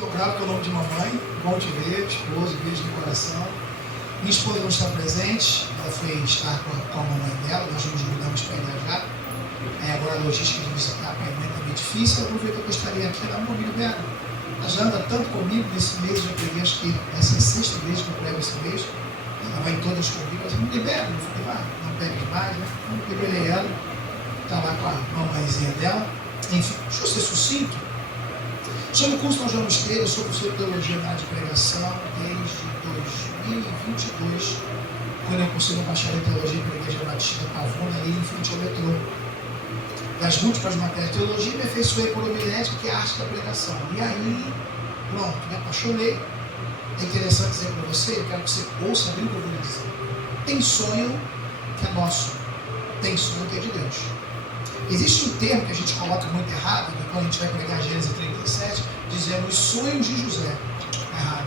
Estou grave com o nome de mamãe, bom te ver, esposa, beijo no coração. Minha esposa não está presente, ela foi estar com a mamãe dela, nós nos mudamos para viajar. Agora a logística de visitar para a mãe também é difícil, eu aproveito que eu estaria aqui, ela não me libera. Ela já anda tanto comigo nesse mês, já peguei, acho que essa é a 6ª vez que eu prego esse mês. Ela vai em todas comigo, ela me libera, eu falei, vai, não pegue mais, né? Eu liberei ela, está lá com a mamãezinha dela. Enfim, deixa eu ser sucinto. Sobre o curso nós vamos ter, eu sou professor de teologia na área de pregação desde 2022, quando eu consegui baixar em teologia pela Igreja Batista Pavuna, ali em frente ao metrô. Das múltiplas matérias de teologia, me aperfeiçoei por homilética, que é a arte da pregação. E aí, pronto, me apaixonei. É interessante dizer para você, eu quero que você ouça bem o que eu vou lhe dizer. Tem sonho que é nosso, tem sonho que é de Deus. Existe um termo que a gente coloca muito errado, né, quando a gente vai pregar Gênesis 37, dizendo os sonhos de José. Errado.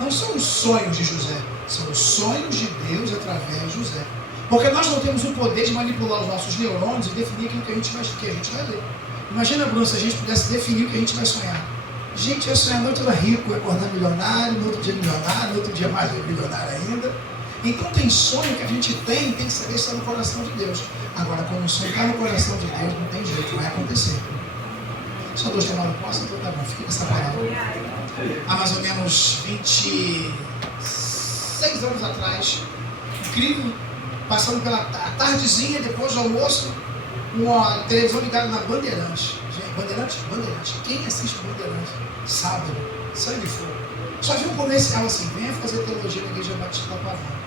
Não são os sonhos de José, são os sonhos de Deus através de José. Porque nós não temos o poder de manipular os nossos neurônios e definir aquilo que a gente vai ler. Imagina, Bruno, se a gente pudesse definir o que a gente vai sonhar. Gente, eu sonhar noite era rico, eu acordar milionário, no outro dia milionário, no outro dia mais milionário ainda. Então tem sonho que a gente tem que saber se está no coração de Deus. Agora, quando o sonho está no coração de Deus, não tem jeito, vai acontecer. Só Deus tomaram posse, então tá bom, fica com essa palavra. Há mais ou menos 26 anos atrás, incrível, passando pela tardezinha, depois do almoço, uma televisão ligada na Bandeirantes. Gente, Bandeirantes? Quem assiste Bandeirantes? Sábado, sangue de fogo. Só vi um comercial assim, venha fazer teologia na Igreja Batista da Pavuna.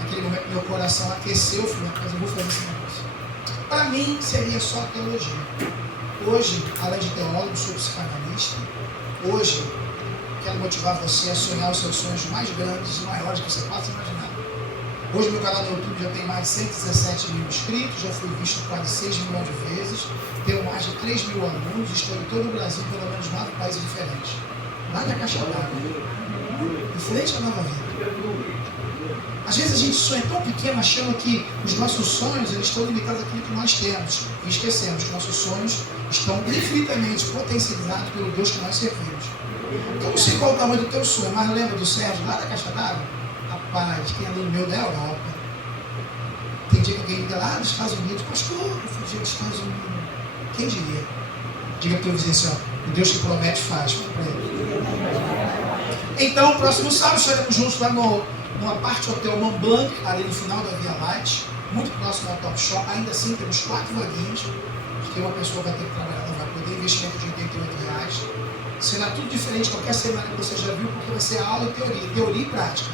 Naquele momento meu coração aqueceu, eu falei, mas eu vou fazer esse negócio. Para mim seria só teologia. Hoje, além de teólogo, sou psicanalista. Hoje, quero motivar você a sonhar os seus sonhos mais grandes e maiores que você possa imaginar. Hoje meu canal no YouTube já tem mais de 117 mil inscritos, já fui visto quase 6 milhões de vezes, tenho mais de 3 mil alunos, estou em todo o Brasil, pelo menos 9 países diferentes. Lá na caixa d'água, em frente à nova vida. Às vezes a gente sonha tão pequeno, achando que os nossos sonhos eles estão limitados àquilo que nós temos. E esquecemos que nossos sonhos estão infinitamente potencializados pelo Deus que nós servimos. Então não sei qual o tamanho do teu sonho, mas lembra do Sérgio lá da caixa d'água? Rapaz, tem aluno meu da Europa. Tem dia que alguém liga lá dos Estados Unidos, pastor, eu fui dia dos Estados Unidos. Quem diria? Diga para o teu vizinho assim, ó, o Deus que promete faz. Para ele. Então, próximo sábado estaremos juntos lá numa parte hotel Mont Blanc, ali no final da Via Light, muito próximo ao Top Shop. Ainda assim temos 4 vaguinhas, porque uma pessoa vai ter que trabalhar, não vai poder, investimento de R$88. Será tudo diferente de qualquer semana que você já viu, porque vai ser aula e teoria e prática.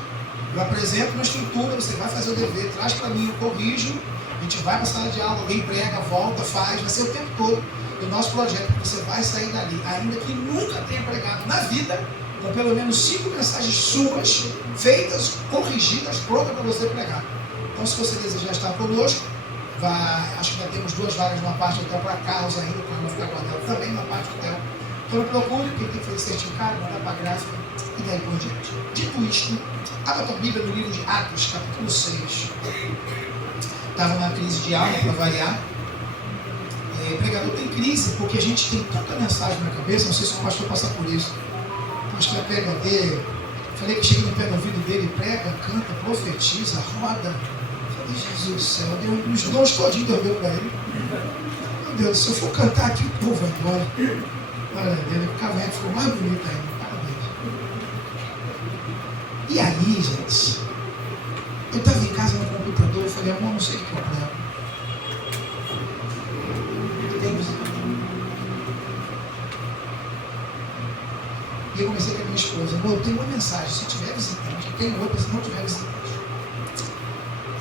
Eu apresento uma estrutura, você vai fazer o dever, traz para mim, eu corrijo, a gente vai para a sala de aula, alguém prega, volta, faz, vai ser o tempo todo do nosso projeto, que você vai sair dali, ainda que nunca tenha pregado na vida, com pelo menos 5 mensagens suas, feitas, corrigidas, prontas para você pregar. Então, se você desejar estar conosco, acho que já temos 2 vagas numa parte do hotel para carros ainda, o carro vai ficar guardado também na parte do hotel. Então, procure, quem tem que fazer certificado, mandar para a gráfica e daí por diante. Dito isto, abra a tua Bíblia no livro de Atos, capítulo 6. Estava numa crise de alma, para variar. Pregador tem crise, porque a gente tem tanta mensagem na cabeça, não sei se o pastor passa por isso. Acho que é PHD, falei que cheguei no pé do ouvido dele, prega, canta, profetiza, roda. Falei, Jesus do céu, Deus, os dons todinhos deu para ele. Meu Deus, se eu for cantar aqui, o povo vai embora. Olha, dele, o cavanhaque ficou mais bonito ainda. Parabéns. E aí, gente, eu estava em casa no computador, eu falei, amor, não sei o que eu prego. E eu comecei com a minha esposa, amor, eu tenho uma mensagem, se tiver visitante, eu tenho outra, se não tiver visitante.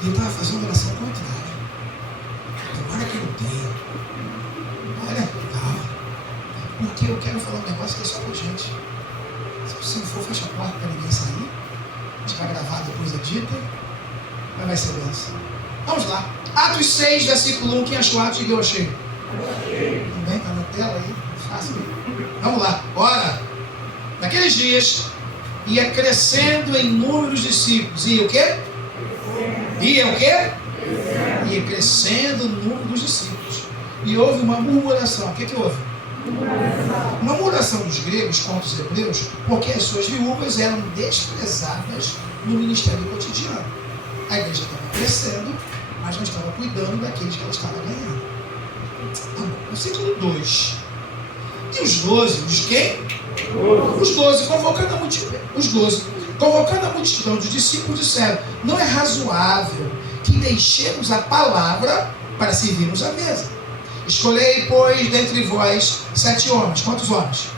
E eu estava fazendo uma oração contrária. Tomara que eu tenha. Olha, tal. Porque eu quero falar um negócio que é só com gente. Se não for, fecha a porta para ninguém sair. A gente vai gravar depois a dita. Mas vai ser benção. Vamos lá. Atos 6, versículo 1. Quem achou Atos? Diga eu achei. Também está na tela aí. Fácil. Vamos lá. Bora. Naqueles dias, ia crescendo em número de discípulos. Ia o quê? Ia o quê? Ia crescendo o número dos discípulos. E houve uma murmuração. O que houve? Murmuração dos gregos contra os hebreus, porque as suas viúvas eram desprezadas no ministério cotidiano. A igreja estava crescendo, mas não estava cuidando daqueles que ela estava ganhando. Versículo 2. E os 12, os quem? Os 12, convocando a multidão dos discípulos, disseram: não é razoável que deixemos a palavra para servirmos à mesa. Escolhei, pois, dentre vós 7 homens. Quantos homens?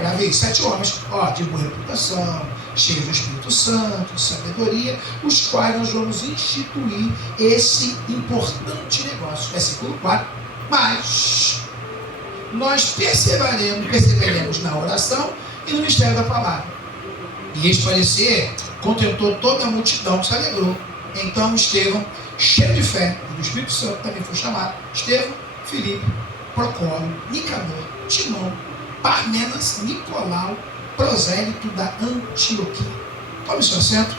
Gravei, 7 homens, de boa reputação, cheios do Espírito Santo, de sabedoria, os quais nós vamos instituir esse importante negócio. Versículo 4. Mas nós perseveraremos na oração e no mistério da palavra. E este parecer contentou toda a multidão, se alegrou. Então Estevão, cheio de fé e do Espírito Santo, também foi chamado. Estevão, Filipe, Procório, Nicanor, Timão, Parmenas, Nicolau, prosélito da Antioquia. Tome seu assento.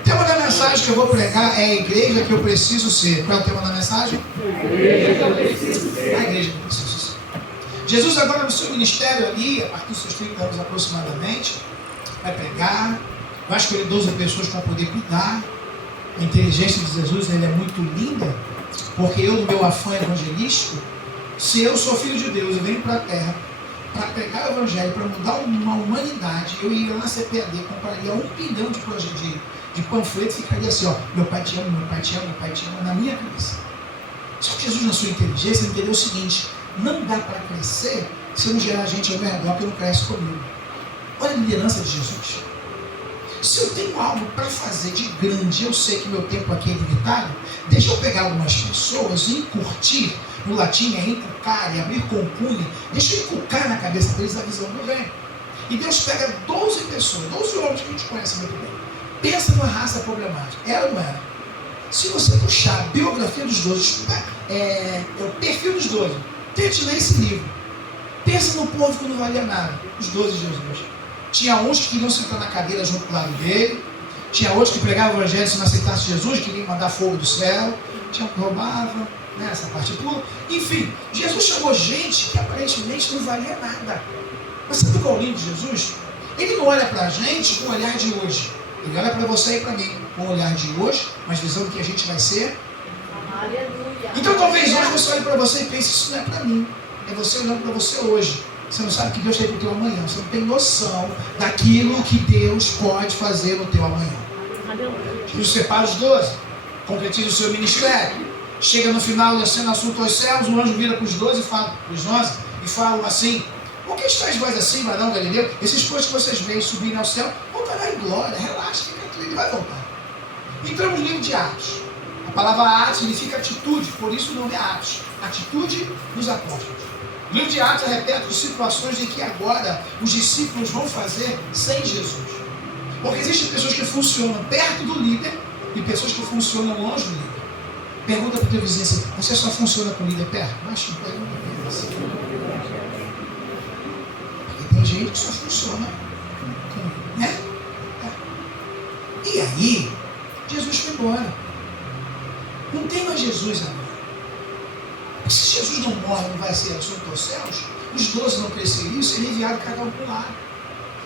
O tema da mensagem que eu vou pregar é a igreja que eu preciso ser. Qual é o tema da mensagem? A igreja que eu preciso ser. A igreja que eu preciso ser. Jesus agora no seu ministério ali, a partir dos seus 30 anos aproximadamente, vai pregar, vai escolher 12 pessoas para poder cuidar. A inteligência de Jesus ele é muito linda, porque eu, no meu afã evangelístico, se eu sou filho de Deus e venho para a terra para pregar o evangelho, para mudar uma humanidade, eu ia lá na CPAD, compraria 1 bilhão de panfletos e ficaria assim, meu pai te ama, meu pai te ama, meu pai te ama, na minha cabeça. Só que Jesus, na sua inteligência, entendeu o seguinte: não dá para crescer se eu não gerar gente ao meu redor que não cresce comigo. Olha a liderança de Jesus. Se eu tenho algo para fazer de grande, eu sei que meu tempo aqui é limitado, deixa eu pegar algumas pessoas e encurtir, no latim é encucar, e abrir compunha, deixa eu encucar na cabeça deles a visão do reino. E Deus pega 12 pessoas, 12 homens que a gente conhece muito bem. Pensa numa raça problemática, era ou não era? Se você puxar a biografia dos 12, o perfil dos 12, tente ler esse livro. Pensa no povo que não valia nada, os 12 de Jesus. Tinha uns que queriam sentar na cadeira junto do lado dele, tinha outros que pregavam o evangelho se não aceitasse Jesus, queriam mandar fogo do céu, tinha um que roubava, essa parte pula. Enfim, Jesus chamou gente que aparentemente não valia nada. Mas sabe qual é o lindo de Jesus? Ele não olha para a gente com o olhar de hoje. Ele olha para você e para mim com o olhar de hoje, mas visando que a gente vai ser. Aleluia. Então talvez hoje você olhe para você e pense: isso não é para mim. É você olhando para você hoje. Você não sabe o que Deus tem para o teu amanhã. Você não tem noção daquilo que Deus pode fazer no teu amanhã. Jesus separa os 12, concretiza o seu ministério. Chega no final, descendo assunto aos céus, o anjo vira para os 12 e fala, os 11, e falam assim: por que estáis vós assim, varão Galileu? Esses coisas que vocês veem subirem ao céu, voltará em glória, relaxa, fica tranquilo, ele vai voltar. Entramos no livro de Atos. A palavra Atos significa atitude, por isso o nome é Atos. Atitude dos apóstolos. O livro de Atos é repleto de situações em que agora os discípulos vão fazer sem Jesus. Porque existem pessoas que funcionam perto do líder e pessoas que funcionam longe do líder. Pergunta para o teu vizinho assim: você só funciona com o líder perto? Acho que pergunta para ele assim. Porque tem gente que só funciona com, né? E aí, Jesus foi embora. Não tem mais Jesus agora. Se Jesus não morre, não vai ser assunto aos céus, os 12 não cresceriam, seria enviado cada um para um lado.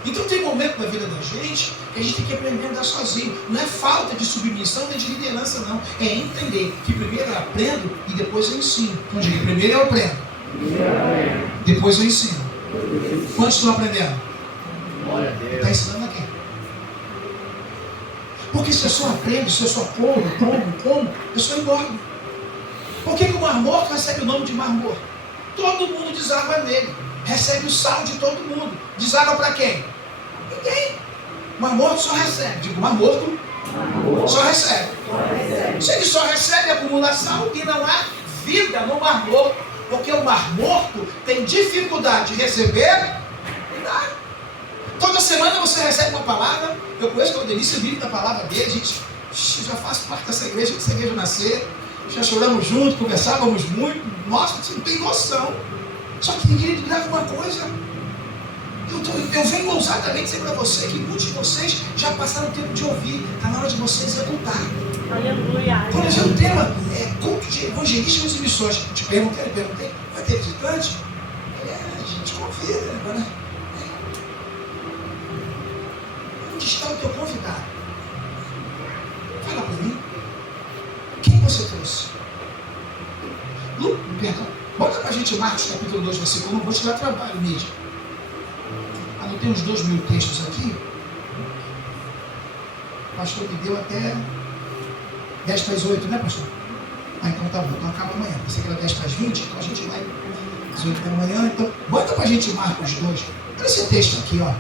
Então tem momento na vida da gente que a gente tem que aprender a andar sozinho. Não é falta de submissão nem de liderança, não. É entender que primeiro eu aprendo e depois eu ensino. Então diga: primeiro eu aprendo, depois eu ensino. Quantos estão aprendendo? Está ensinando a quem? Porque se eu só aprendo, se eu só como, eu só engordo. Por que o Mar Morto recebe o nome de Mar Morto? Todo mundo deságua nele. Recebe o sal de todo mundo. Deságua para quem? Ninguém. O Mar Morto só recebe. Digo, Mar Morto só recebe. Se ele só recebe, acumula sal e não há vida no Mar Morto. Porque o Mar Morto tem dificuldade de receber e dar. Toda semana você recebe uma palavra. Eu conheço o Denise, vive da palavra dele. Gente, já faço parte dessa igreja, dessa igreja nascer. Já choramos juntos, conversávamos muito. Nossa, você não tem noção. Só que ninguém grava uma coisa. Eu venho ousadamente dizer para você que muitos de vocês já passaram o tempo de ouvir. Está na hora de você executar. Aleluia. Por exemplo, o tema é culto de evangelistas e missões. Te perguntei, vai ter ter visitante? A gente convida. Agora, onde está o teu convidado? Fala para mim. Quem você trouxe? Perdão. Bota para a gente Marcos capítulo 2, versículo 1. Vou te dar trabalho mesmo. Anotei uns 2.000 textos aqui. O pastor me deu até 10 para as 8, né, pastor? Então tá bom. Então acaba amanhã. Você quer 10 para as 20? Então a gente vai às 8 da manhã. Então, bota para a gente Marcos 2. Olha esse texto aqui, ó.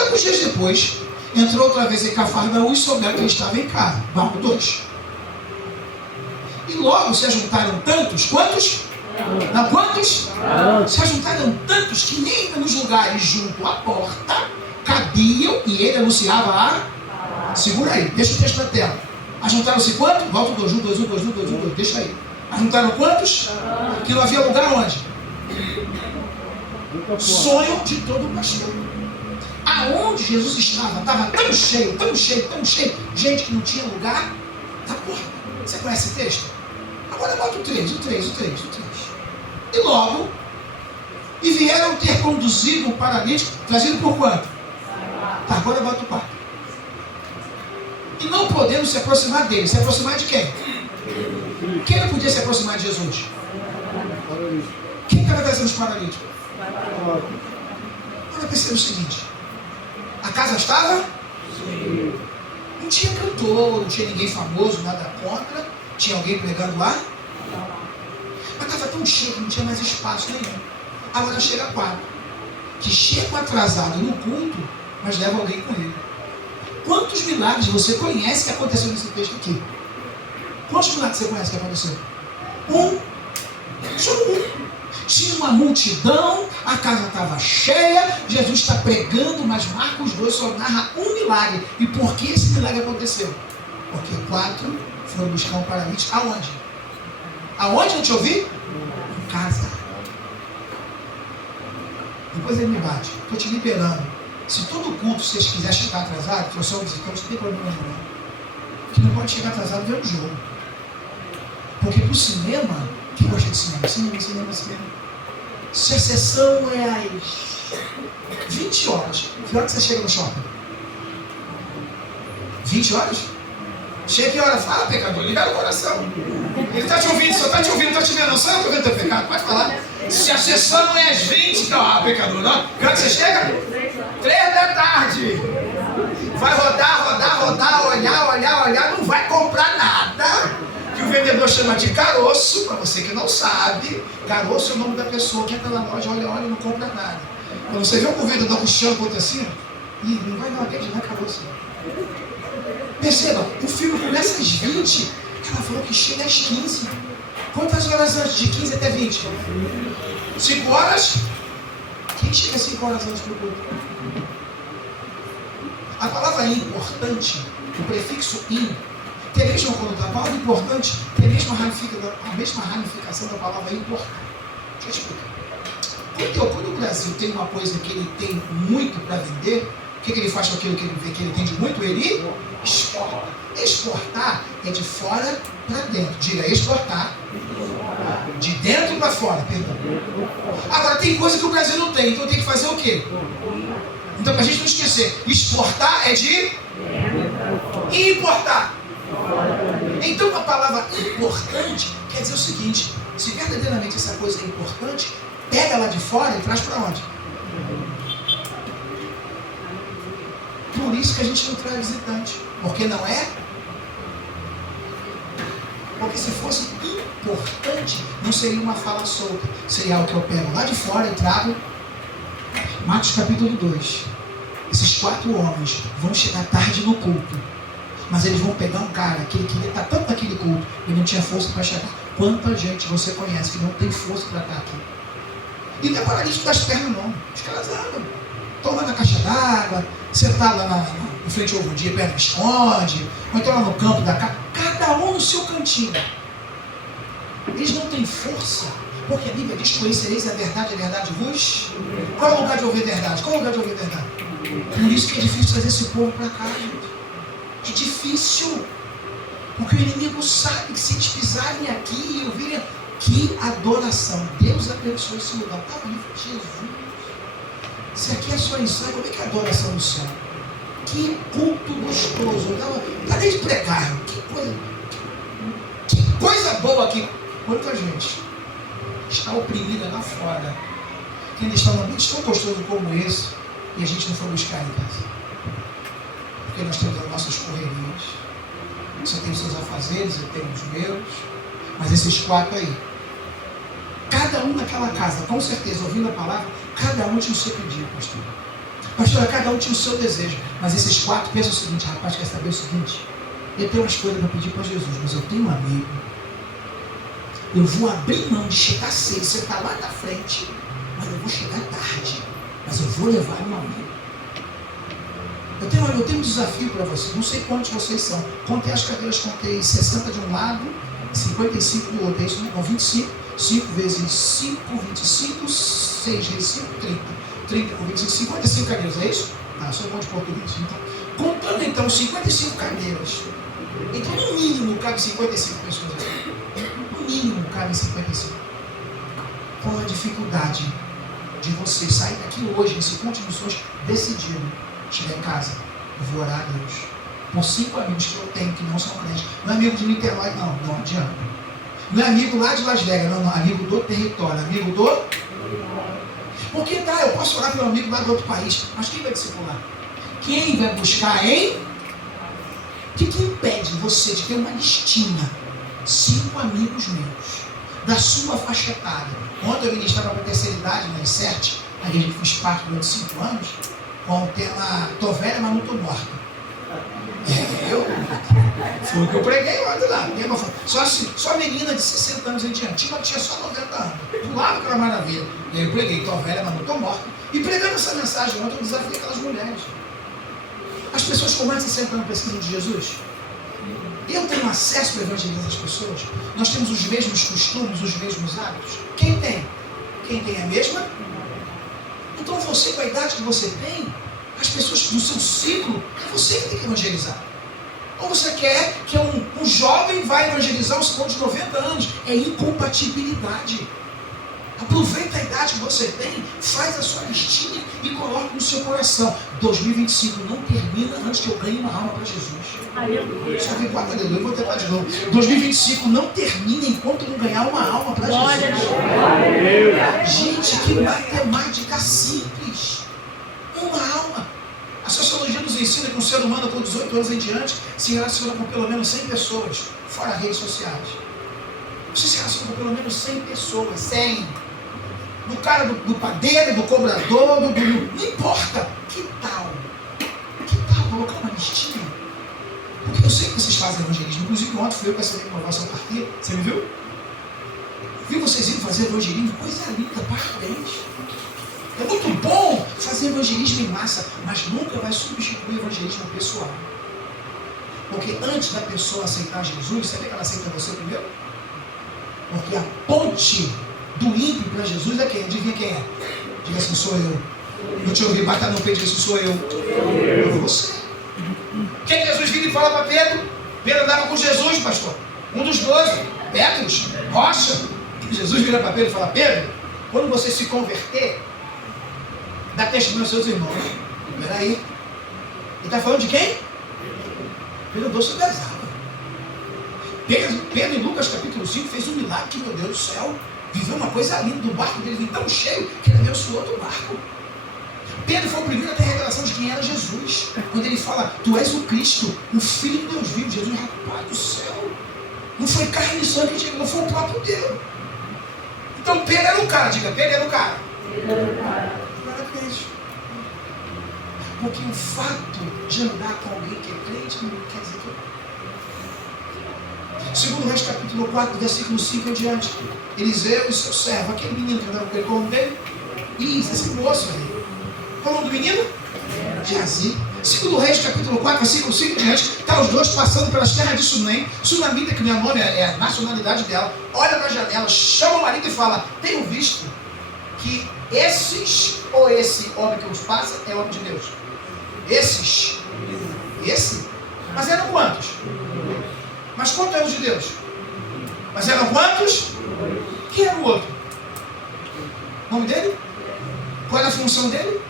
Alguns dias depois, entrou outra vez em Cafarnaum e souberam que ele estava em casa. Marcos 2. E logo se ajuntaram tantos. Quantos? Não, quantos? Se ajuntaram tantos que nem nos lugares junto à porta cabiam e ele anunciava a... Segura aí, deixa o texto na tela. Ajuntaram-se quantos? Volta o 2, 1, 2, 1, 2, 1, 2, 1, 2, deixa aí. Ajuntaram quantos? Que não havia lugar onde? Sonho de todo pastor. Aonde Jesus estava tão cheio, tão cheio, tão cheio. Gente que não tinha lugar na porta. Você conhece esse texto? Agora bota o 3. E logo, e vieram ter conduzido o paralítico, trazido por quanto? Tá, agora bota o 4. E não podemos se aproximar dele. Se aproximar de quem? Quem não podia se aproximar de Jesus? Quem estava trazendo os paralíticos? Agora perceba o seguinte. A casa estava? Não tinha cantor, não tinha ninguém famoso, nada contra. Tinha alguém pregando lá? Mas estava tão cheio que não tinha mais espaço nenhum. Agora chega 4. Que chegam atrasado no culto, mas levam alguém com ele. Quantos milagres você conhece que aconteceu nesse texto aqui? Quantos milagres você conhece que aconteceu? Só um. Tinha uma multidão, a casa estava cheia, Jesus está pregando, mas Marcos 2 só narra um milagre. E por que esse milagre aconteceu? Porque 4 foram buscar um paralítico. Aonde? Aonde eu te ouvi? Em casa. Depois ele me bate. Estou te liberando. Se todo culto vocês quiserem chegar atrasado, trouxer um visitante, não tem problema não. Que não pode chegar atrasado ver um jogo. Porque para o cinema, quem gosta de cinema? Cinema. Se a sessão é às 20 horas, que hora que você chega no shopping? 20 horas? Chega que hora? Fala, pecador, liga no coração. Ele está te ouvindo, só está te ouvindo, não está te vendo, não. Só eu estou vendo teu pecado, pode falar. Se a sessão é às 20, não, pecador, não. Que hora que você chega? 3 da tarde. Vai rodar, olhar, não vai comprar nada. Que o vendedor chama de caroço, para você que não sabe. Caroço é o nome da pessoa que entra na loja, olha e não compra nada. Quando você vê um vendedor com o chão contra assim, não vai não, não é caroço. Perceba, o filme começa às 20, ela falou que chega às 15. Quantas horas antes? De 15 até 20? 5 horas? Quem chega 5 horas antes para o culto? A palavra importante, o prefixo in, tem a mesma conotação. A palavra importante tem a mesma ramificação da palavra importante. Deixa eu explicar. Quando o Brasil tem uma coisa que ele tem muito para vender, o que ele faz com aquilo que ele vê que ele tem de muito? Ele exporta. Exportar é de fora para dentro. Diga, exportar. De dentro para fora, perdão. Agora, tem coisa que o Brasil não tem, então tem que fazer o quê? Então, para a gente não esquecer, exportar é de importar. Então, a palavra importante quer dizer o seguinte: se verdadeiramente essa coisa é importante, pega lá de fora e traz para onde? Por isso que a gente não traz visitante. Porque não é? Porque se fosse importante, não seria uma fala solta. Seria algo que eu pego lá de fora e trago. Marcos capítulo 2. Esses 4 homens vão chegar tarde no culto. Mas eles vão pegar um cara que ele queria estar tanto naquele culto e não tinha força para chegar. Quanta gente você conhece que não tem força para estar aqui? E não é paralítico das pernas não. Os caras andam. Estão lá na caixa d'água, sentado lá em frente ao ovo dia, perto do esconde, ou então lá no campo da casa. Cada um no seu cantinho. Eles não têm força. Porque a Bíblia diz: conhecereis a verdade vos. Qual é o lugar de ouvir verdade? Qual é o lugar de ouvir verdade? Por isso que é difícil trazer esse povo para cá, gente. É difícil. Porque o inimigo sabe que se eles pisarem aqui e ouvirem, Que adoração. Deus abençoe esse lugar. Estava ali, Jesus. Se aqui é só ensaio, como é que é a adoração no céu? Que culto gostoso. Cadê de pregar? Que coisa boa aqui. Quanta gente está oprimida lá fora. Que ainda está num ambiente tão gostoso como esse e a gente não foi buscar em casa. Porque nós temos as nossas correrias. Você tem os seus afazeres, eu tenho os meus. Mas esses 4 aí, cada um naquela casa, com certeza, ouvindo a palavra, cada um tinha o seu pedido, pastor. Pastora, cada um tinha o seu desejo. Mas esses 4 pensam o seguinte: rapaz, quer saber o seguinte? Eu tenho umas coisas para pedir para Jesus, mas eu tenho um amigo. Eu vou abrir mão de chegar cedo, você está lá na frente, mas eu vou chegar tarde. Mas eu vou levar meu amigo. Eu tenho um desafio para vocês. Não sei quantos vocês são. Contei as cadeiras, contei 60 de um lado, 55 do outro. É isso, não? 25. 5 vezes 5, 25. 6 vezes 5, 30. 30 com 25, 55 cadeiras. É isso? Ah, sou bom de português. Então, contando então 55 cadeiras. Então, no mínimo, cabe 55 pessoas aqui. No mínimo, cabe 55. Qual a dificuldade de você sair daqui hoje, nesse culto de missões, decidido, chegar em casa, eu vou orar a Deus por 5 amigos que eu tenho que não são crentes. Não é amigo de Niterói, não adianta. Não é amigo lá de Las Vegas, não, amigo do território, amigo do... Porque tá, eu posso orar pelo amigo lá do outro país, mas quem vai discipular? Quem vai buscar, hein? O que impede você de ter uma listinha? 5 amigos meus, da sua faixa etária. Ontem eu ministrava para a terceira idade, na ICERT, a igreja que fiz parte durante 5 anos, com o tema Tô velha, mas não tô morta. Foi o que eu preguei ontem lá. Só menina de 60 anos em diante. Tinha só 90 anos. Pulava aquela maravilha. E aí eu preguei, tô velha, mas não tô morta. E pregando essa mensagem ontem, eu desafiei aquelas mulheres. As pessoas começam a se entrar na pesquisa de Jesus. Eu tenho acesso para evangelizar as pessoas. Nós temos os mesmos costumes, os mesmos hábitos. Quem tem? Quem tem a mesma? Então você, com a idade que você tem, as pessoas do seu ciclo, é você que tem que evangelizar. Ou você quer que um jovem vai evangelizar um senhor de 90 anos? É incompatibilidade. Aproveita a idade que você tem, faz a sua listinha e coloca no seu coração. 2025 não termina antes que eu ganhe uma alma para Jesus. Só vi 4 aleluia, vou tentar de novo. 2025 não termina enquanto eu não ganhar uma alma para Jesus. Gente, que matemática simples. Uma alma. A sociologia nos ensina que um ser humano com 18 anos em diante se relaciona com pelo menos 100 pessoas, fora redes sociais. Você se relaciona com pelo menos 100 pessoas, 100. Do cara do padeiro, do cobrador, não importa. Que tal colocar uma listinha? Porque eu sei que vocês fazem evangelismo. Inclusive ontem fui eu que assinei com a vossa carteira. Você me viu? Vi vocês indo fazer evangelismo. Coisa linda, parabéns. É muito bom fazer evangelismo em massa, mas nunca vai substituir o evangelismo pessoal. Porque antes da pessoa aceitar Jesus, sabe que ela aceita você primeiro? Porque a ponte do ímpio para Jesus é quem? Adivinha quem é? Diga assim, sou eu. Não te ouvi, bata no peito e diga assim, sou eu. É você. Quem Jesus vira e fala para Pedro? Pedro andava com Jesus, pastor. Um dos 12, Petros, Rocha. Jesus vira para Pedro e fala, Pedro, quando você se converter, dá testemunho aos seus irmãos. Peraí. Ele está falando de quem? Pedro andou sobre as águas. Pedro, em Lucas capítulo 5, fez um milagre que, meu Deus do céu, viveu uma coisa linda. Do barco dele vinha tão cheio que ele abençoou outro barco. Pedro foi o primeiro a ter a revelação de quem era Jesus. Quando ele fala, tu és o Cristo, o Filho de Deus vivo. Jesus, rapaz do céu, não foi carne e sangue que chegou, não foi o próprio Deus. Então Pedro era o cara, diga, Pedro era o cara. Porque o fato de andar com alguém que é crente não quer dizer que eu... Segundo Reis capítulo 4, versículo 5 em diante, Eliseu e seu servo, aquele menino que andava com ele, como dele? Isso, esse moço aí. Qual o nome do menino? Geazi. Segundo Reis capítulo 4, versículo 5 em diante, está os dois passando pelas terras de Sunem. Sunamita, que não é nome, é a nacionalidade dela, olha na janela, chama o marido e fala, tenho visto que esses, ou esse homem que os passa, é homem de Deus. Esse? Mas eram quantos? Mas quantos eram de Deus? Mas eram quantos? Quem era o outro? O nome dele? Qual era a função dele?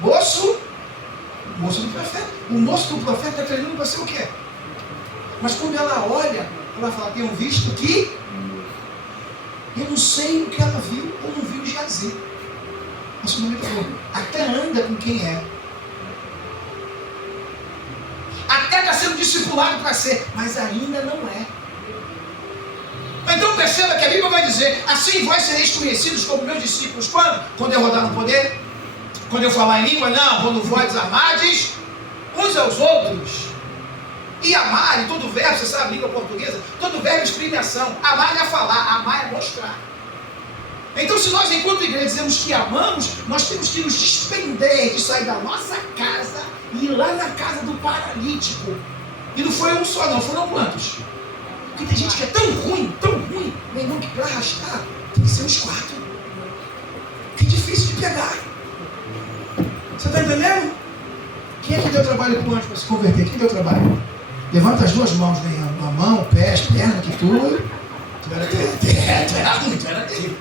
Moço do profeta. O moço do profeta está treinando para ser o quê? Mas quando ela olha, ela fala, tenho visto que eu não sei o que ela viu ou não viu Geazi. Mas o nome falou, até anda com quem é. Até está sendo discipulado para ser, mas ainda não é. Então perceba que a Bíblia vai dizer, assim vós sereis conhecidos como meus discípulos. Quando? Quando eu rodar no poder? Quando eu falar em língua? Não, quando vós amardes uns aos outros. E amar, em todo verbo, você sabe a língua portuguesa, todo verbo exprime ação. Amar é falar, amar é mostrar. Então se nós enquanto igreja dizemos que amamos, nós temos que nos despender de sair da nossa casa e ir lá na casa do paralítico. E não foi um só não, foram quantos? Porque tem gente que é tão ruim, meu irmão, que para arrastar tem que ser uns 4. Que difícil de pegar. Você está entendendo? Quem é que deu trabalho para o anjo para se converter? Quem deu trabalho? Levanta as duas mãos, né? A mão, pés, perna, que tudo. Tu era ruim, tu era terrível.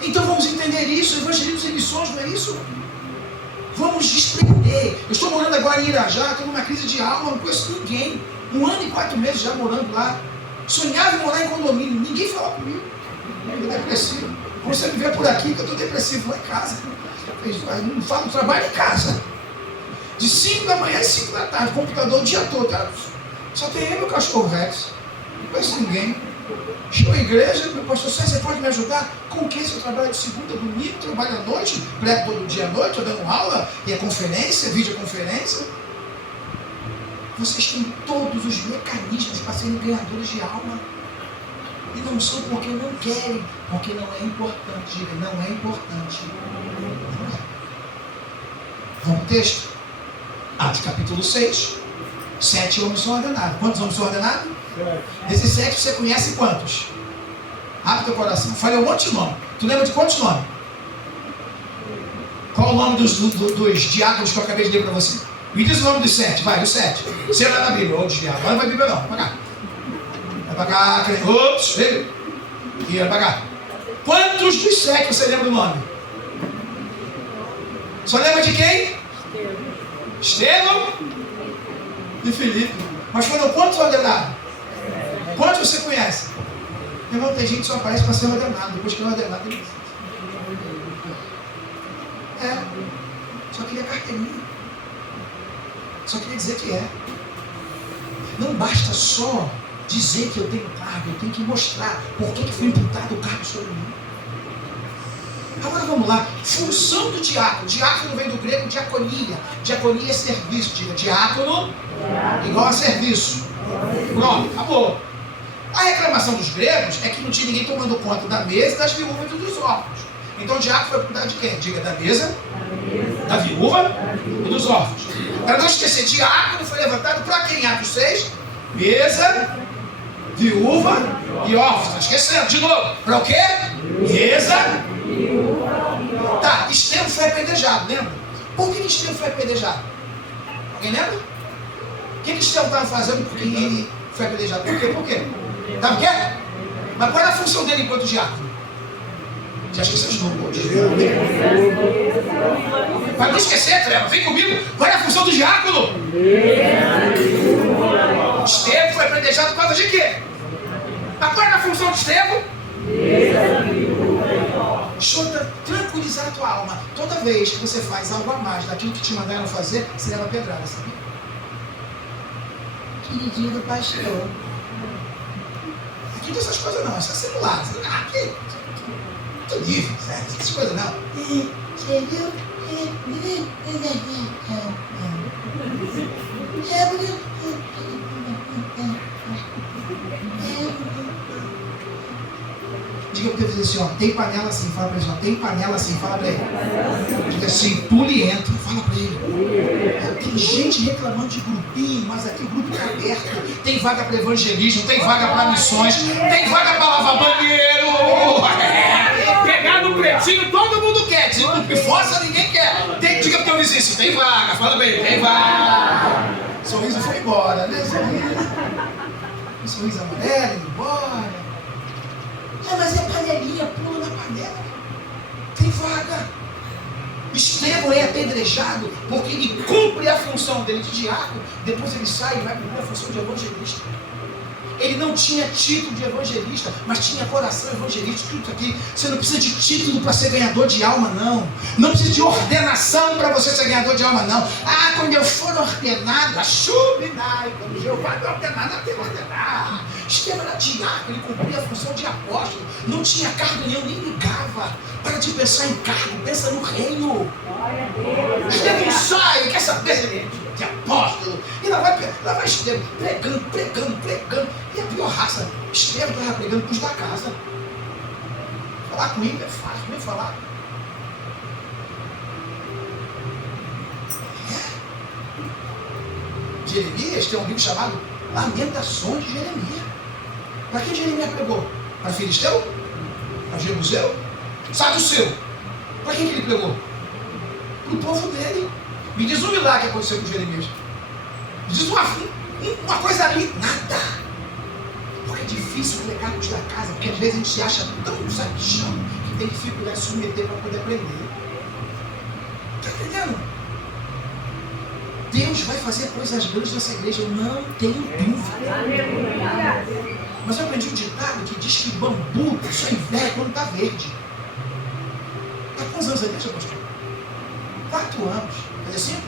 Então vamos entender isso, evangelismo sem missões, não é isso? Vamos desprender. Eu estou morando agora em Irajá, estou numa crise de alma, não conheço ninguém. 1 ano e 4 meses já morando lá. Sonhava em morar em condomínio, ninguém fala comigo. Eu estou depressivo. Como você me vê por aqui, que eu estou depressivo lá em casa. Eu não falo trabalho em casa. De 5 da manhã às 5 da tarde, computador o dia todo. Cara. Só tem eu e meu cachorro Rex. Não conheço ninguém. Chegou a igreja, meu pastor, você pode me ajudar? Com o que? Se eu trabalho de segunda a domingo, trabalho à noite, prego todo dia à noite, estou dando aula, e é conferência, videoconferência. Vocês têm todos os mecanismos para serem ganhadores de alma. E não são porque não querem, porque não é importante. Diga, não é importante. Não é. Vamos para o texto? Atos capítulo 6. 7 homens são ordenados. Quantos homens são ordenados? 7. Desses 7 você conhece quantos? Abre teu coração. Falei um monte de nome. Tu lembra de quantos nomes? Qual o nome dos diáconos que eu acabei de ler para você? Me diz o nome dos 7. Vai, os 7. Você vai na Bíblia. Outros diáconos. Agora não vai Bíblia não. Vai para cá. Vai para cá. Ops. Veio. Aqui, vai para cá. Quantos dos 7 você lembra do nome? Só lembra de quem? Estevão e Filipe. Mas foram quantos ordenados? Quantos você conhece? Irmão, tem gente que só aparece para ser ordenado. Depois que é ordenado, ele só queria carteirinha. Só queria dizer que é. Não basta só dizer que eu tenho cargo, eu tenho que mostrar por que foi imputado o cargo sobre mim. Agora vamos lá. Função do diácono. Diácono vem do grego diaconia. Diaconia é serviço. Diga, diácono igual a serviço. Pronto, acabou. A reclamação dos gregos é que não tinha ninguém tomando conta da mesa, das viúvas e dos órfãos. Então o diácono foi cuidar de quem? Diga, da mesa, da viúva e dos órfãos. Para não esquecer, diácono foi levantado para quem? Atos 6? Mesa, viúva e órfãos. Esquecendo, de novo. Para o quê? Mesa, tá, Estevão foi apedrejado, lembra? Por que Estevão foi apedrejado? Alguém lembra? O que Estevão estava fazendo porque ele foi apedrejado? Por quê? Por quê? Estava quieto? Mas qual era a função dele enquanto diácono? Já esqueceu de novo? Para não esquecer, Treva, vem comigo. Qual é a função do diácono? Estevão foi apedrejado por causa de quê? Mas qual era a função de Estevão? Deixa tranquilizar a tua alma. Toda vez que você faz algo a mais daquilo que te mandaram fazer, você leva pedrada, sabe? Queridinho do pastor. Aqui não tem essas coisas não, isso é celular. Aqui, tô livre, sério, essas coisas não. Você viu? Diga para o teu vizinho assim, ó, tem panela assim, fala para ele, ó, tem panela assim, fala para ele. Diga assim, pule e entra, fala para ele. Tem gente reclamando de grupinho, mas aqui o grupo está aberto. Tem vaga para evangelismo, tem vaga para missões, tem vaga para lavar banheiro. Pegar no pretinho, todo mundo quer. Dizer que força, ninguém quer. Diga para o teu vizinho assim, tem vaga, fala para ele, tem vaga. O sorriso foi embora, né? O sorriso amarelo, indo embora. Mas é panelinha, pula na panela. Tem vaga. Estevão é apedrejado porque ele cumpre a função dele de diácono. Depois ele sai e vai cumprir a função de evangelista. Ele não tinha título de evangelista, mas tinha coração evangelístico. Tudo aqui. Você não precisa de título para ser ganhador de alma, não. Não precisa de ordenação para você ser ganhador de alma, não. Quando eu for ordenado, quando Jeová me ordenar, não tem ordenar. Estevão era diácono, ele cumpria a função de apóstolo. Não tinha cargo nenhum, nem ligava. Para de pensar em cargo, pensa no reino. Estevão sai, quer saber de apóstolo. E lá vai Estevão pregando. E a pior raça, Estevão estava pregando para os da casa. Falar com ele é fácil, nem falar. Jeremias tem um livro chamado Lamentações de Jeremias. Para quem Jeremias pregou? Para Filisteu? Para Jebuseu? Saduceu. Para quem que ele pregou? Para o povo dele. Me diz um milagre que aconteceu com Jeremias. Me diz uma coisa ali, nada. Porque é difícil pregar para os da casa, porque às vezes a gente se acha tão sabichão que tem dificuldade de se submeter para poder aprender. Está entendendo? Deus vai fazer coisas grandes nessa igreja, eu não tenho dúvida. Mas eu aprendi um ditado que diz que bambu só enverga quando está verde. Há quantos anos a igreja, pastor? 4 anos. Quer dizer 5?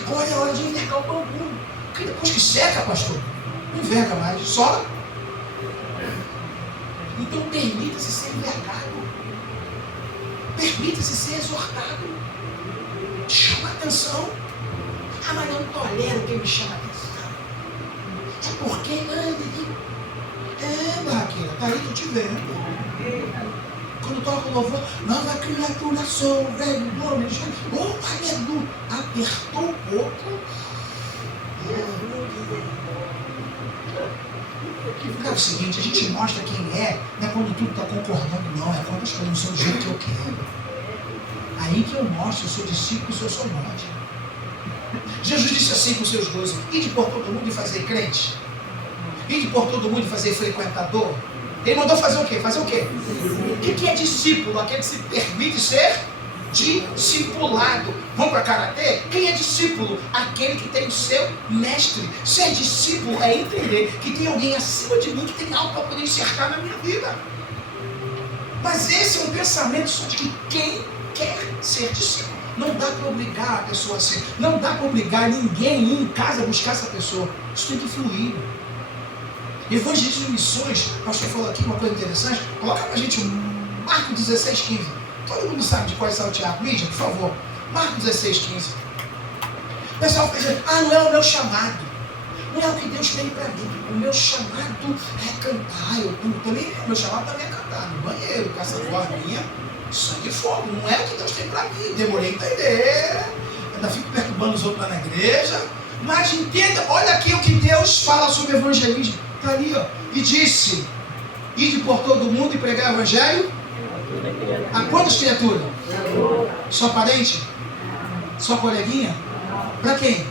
Agora é hora de envergar o bambu. Porque depois que seca, pastor, não enverga mais, sola. Então permita-se ser envergado. Permita-se ser exortado. Chama atenção. Mas não tolero quem me chama atenção. É porque, Barraqueira, tá aí que eu te vendo. Quando toca o louvor, nova criatura sou, velho, nome, aleluia. Apertou um pouco. É o seguinte, a gente mostra quem é, não é quando tudo está concordando, não, é quando as coisas não são do jeito que eu quero. Aí que eu mostro, eu sou discípulo, eu sou morte. Jesus disse assim para os seus 12: ide por todo mundo e fazer crente. Ide por todo mundo e fazer frequentador. Ele mandou fazer o quê? Fazer o quê? O que é discípulo? Aquele que se permite ser discipulado. Vamos para karatê? Quem é discípulo? Aquele que tem o seu mestre. Ser discípulo é entender que tem alguém acima de mim que tem algo para poder enxergar na minha vida. Mas esse é um pensamento só de que quem quer ser discípulo. Não dá para obrigar a pessoa a ser. Não dá para obrigar ninguém a ir em casa buscar essa pessoa. Isso tem que fluir. Evangelismo e missões, o pastor falou aqui uma coisa interessante. Coloca para a gente o Marcos 16:15. Todo mundo sabe de qual é saltear. Mídia, por favor. Marcos 16:15. O pessoal fica dizendo, não é o meu chamado. Não é o que Deus tem para mim. O meu chamado é cantar. O meu chamado também é cantar. No banheiro, com essa voz minha, sangue e fogo. Não é o que Deus tem para mim. Demorei a entender. Ainda fico perturbando os outros lá na igreja. Mas entenda, olha aqui o que Deus fala sobre evangelismo. Está ali, ó. E disse, ide por todo mundo e pregar o evangelho. A quantas criaturas? Só parente? Só coleguinha? Para quem?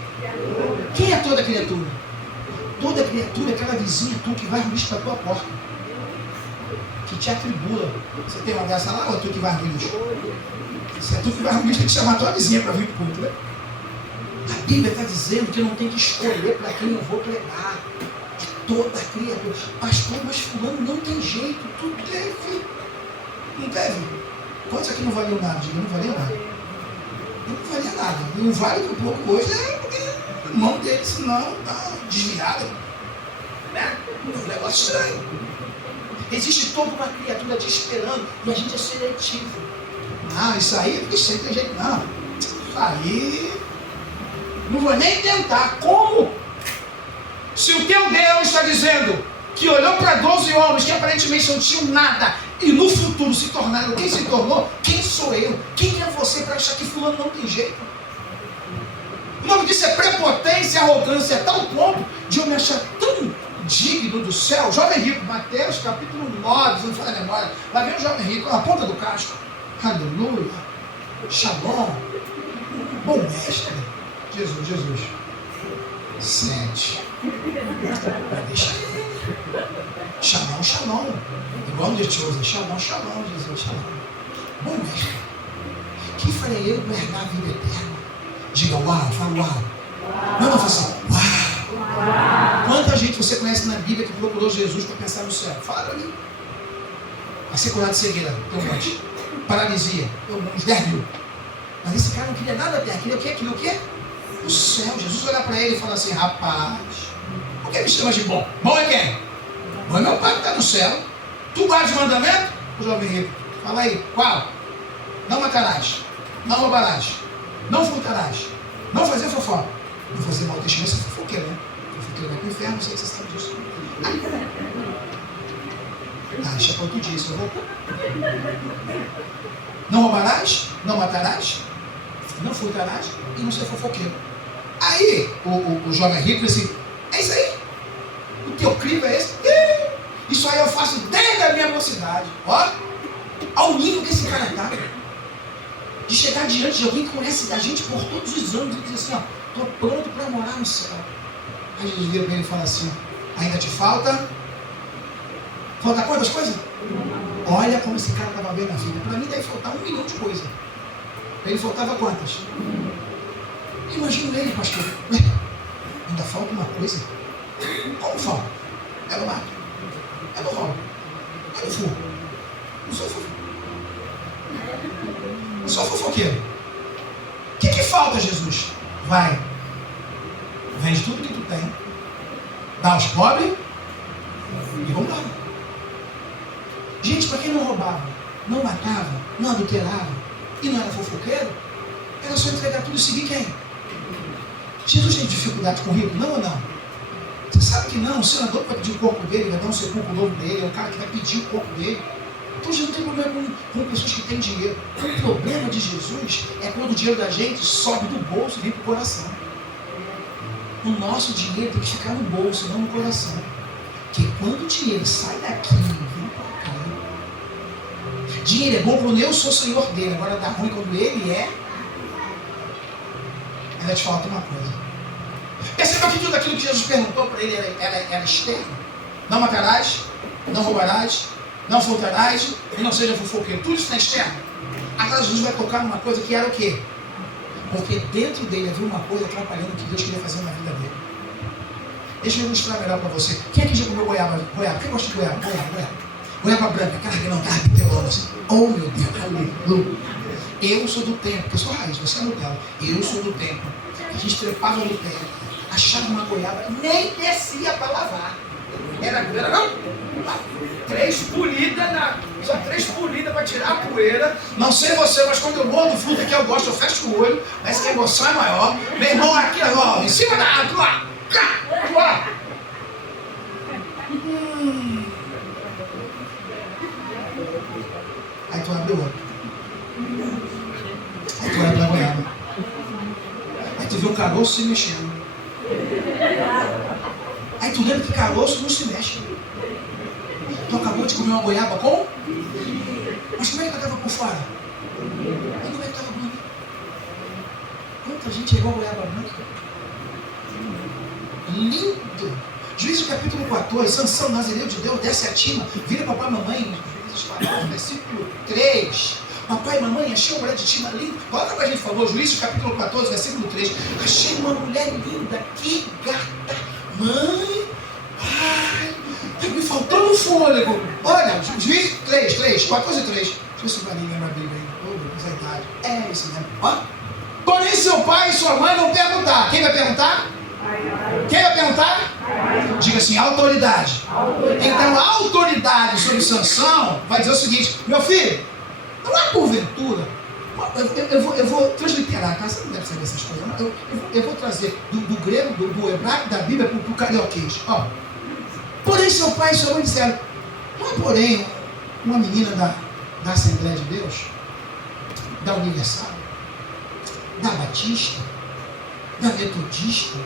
Quem é toda criatura? Toda criatura é aquela vizinha tu que vai ruir para a tua porta, que te atribula. Você tem uma dessa lá ou é tu que vai ruir? Se é tu que vai ruir, tem que chamar a tua vizinha para vir para o culto, né? A Bíblia está dizendo que eu não tenho que escolher para quem eu vou pregar. Toda criatura. Pastor, mas fulano não tem jeito. Tu teve. Não teve? Quantos aqui não valiam nada? Diga, não valia nada. Eu não valia nada. E o vale do pouco hoje é porque a mão dele, senão, está desviada. Né? É um negócio estranho. Existe toda uma criatura te esperando e a gente é seletivo. Isso aí é porque sempre tem jeito. Não. Isso aí. Não vou nem tentar. Como? Se o teu Deus está dizendo que olhou para 12 homens que aparentemente não tinham nada e no futuro se tornaram quem se tornou, quem sou eu? Quem é você para achar que fulano não tem jeito? O nome disso é prepotência, arrogância, a tal ponto de eu me achar tão digno do céu. Jovem rico, Mateus capítulo 9, se não fala a memória, lá vem o jovem rico, na ponta do casco. Aleluia, shalom, bom mestre, Jesus. 7. Deixa ele. Shalom, shalom. Igual de Chosen. Shalom, shalom, Jesus. Shalom. Bom mestre. Que farei eu para herdar a vida eterna? Diga uau, fala uau. Não faça assim, uau. Quanta gente você conhece na Bíblia que procurou Jesus para pensar no céu? Fala para mim. Vai ser curado de cegueira, tem um monte. Paralisia, uns 10 mil. Mas esse cara não queria nada da terra, queria o quê? Queria o quê? O céu. Jesus vai olhar para ele e falar assim, rapaz, por que me chama de bom? Bom é quem? Bom é meu pai que está no céu. Tu guardas o mandamento? O jovem rico. Fala aí, qual? Não matarás, não roubarás, não furtarás, não fazer fofoca, não fazer mal testemunho, você é fofoqueiro, né? Fofoqueiro vai para o inferno, não sei se você sabe disso. Deixa para outro dia, isso eu vou. Não roubarás, não matarás, não furtarás e não ser fofoqueiro. Aí o jovem rico disse assim, é isso aí. O teu crivo é esse? Isso aí eu faço desde a minha mocidade. Ó, ao nível que esse cara está. De chegar diante de alguém que conhece a gente por todos os anos e dizer assim, ó, estou pronto para morar no céu. Aí Jesus vira para ele e fala assim, ainda te falta? Falta quantas coisas? Olha como esse cara estava bem na vida. Para mim deve faltar 1 milhão de coisas. Para ele faltava quantas? Imagina ele, pastor. Ainda falta uma coisa? Como falta? É no mato. É no rolo. É no fogo. Não sou fofoqueiro. Não sou fofoqueiro. O que falta, Jesus? Vai. Vende tudo que tu tem. Dá aos pobres. E vamos lá. Gente, para quem não roubava, não matava, não adulterava e não era fofoqueiro, era só entregar tudo e seguir quem? Jesus tem dificuldade com o rico? Não ou não? Você sabe que não, o senador vai pedir o corpo dele, vai dar um sepulcro novo dele, é o cara que vai pedir o corpo dele. Então Jesus não tem problema com pessoas que têm dinheiro. O problema de Jesus é quando o dinheiro da gente sobe do bolso e vem para o coração. O nosso dinheiro tem que ficar no bolso, não no coração. Porque quando o dinheiro sai daqui, vem para cá. Dinheiro é bom quando eu sou senhor dele, agora dá ruim quando ele é. Ainda te falta uma coisa. Percebeu que tudo aquilo que Jesus perguntou para ele era externo? Não matarás, não roubarás, não furtarás e não seja fofoqueiro. Tudo isso é externo. Agora Jesus vai tocar numa coisa que era o quê? Porque dentro dele havia uma coisa atrapalhando o que Deus queria fazer na vida dele. Deixa eu ilustrar melhor para você. Quem aqui já comeu goiaba? Quem gosta de goiaba? Goiaba branca, aquela que não dá bitelona assim. Oh meu Deus, aleluia. Eu sou do tempo, porque eu sou raiz, você é Nutella. Eu sou do tempo. A gente trepava no tempo, achava uma goiaba, nem descia para lavar. Era não? 3 polidas, só 3 polidas para tirar a poeira. Não sei você, mas quando eu mordo fruta que eu gosto, eu fecho o olho, parece que a emoção é maior. Meu irmão aqui, ó, em cima da água, lá. Aí tu abre o olho. Aí tu abre a goiaba. Aí tu vê o caroço se mexendo. Aí tu lembra que caroço não se mexe. Tu acabou de comer uma goiaba com? Mas como é que ela estava por fora? E como é que estava bonita? Quanta gente é igual a goiaba branca? Lindo! Juízes capítulo 14, Sansão, Nazireu de Deus, desce a tima, vira papai e mamãe, Juízes 14, versículo 3. Papai e mamãe, achei uma mulher de tima linda. Coloca pra gente, por favor, Juízes capítulo 14, versículo 3. Achei uma mulher linda, que gata. Mãe, pai, tá me faltando fôlego. Olha, Juízes 3, 14 3. Deixa eu ver se o Valinho lembra a Bíblia aí. Oh, essa idade. É isso mesmo. Ó. Porém, seu pai e sua mãe vão perguntar. Quem vai perguntar? Quem vai perguntar? Diga assim, autoridade. Então a autoridade sobre Sansão vai dizer o seguinte: meu filho, não é porventura, eu vou transliterar, tá? Você não deve saber essas coisas, não? Eu vou trazer do grego, do hebraico, da Bíblia para o carioquês. Ó. Porém seu pai e sua mãe disseram, não é porém uma menina da Assembleia de Deus, da Universal, da Batista, da Metodista?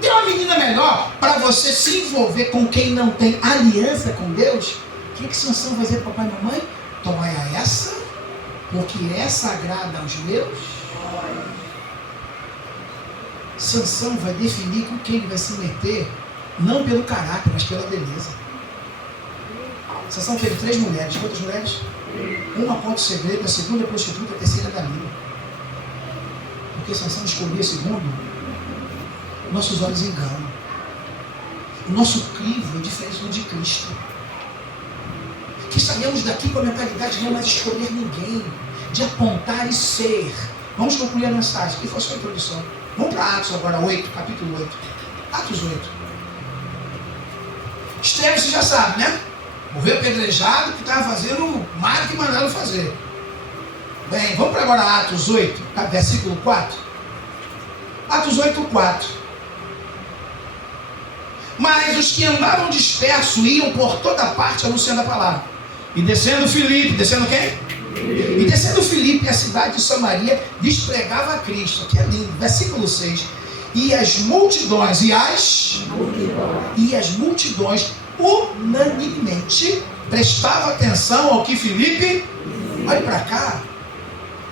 Tem uma menina melhor para você se envolver com quem não tem aliança com Deus? O que Sansão vai dizer para papai e mamãe? Tomai a essa, porque essa agrada aos meus. Sansão vai definir com quem ele vai se meter Não pelo caráter, mas pela beleza. A Sansão teve 3 mulheres. Quantas mulheres? Uma conta o segredo, a segunda é prostituta, a terceira é Dalila. Porque Sansão escolhia segundo, nossos olhos enganam. O nosso crivo é diferente do de Cristo. Que saímos daqui com a mentalidade de não mais escolher ninguém, de apontar e ser. Vamos concluir a mensagem, que foi só a introdução. Vamos para Atos agora, 8, capítulo 8. Atos 8. Estevão, você já sabe, né? Morreu apedrejado, que estava fazendo mais do que mandaram fazer. Bem, vamos para agora Atos 8, versículo 4. Atos 8, 4. Mas os que andavam dispersos iam por toda parte anunciando a palavra. E descendo Filipe, descendo quem? E descendo Filipe, a cidade de Samaria, lhes pregava a Cristo. Que é lindo, versículo 6. E as multidões, unanimemente prestavam atenção ao que Filipe, olha para cá,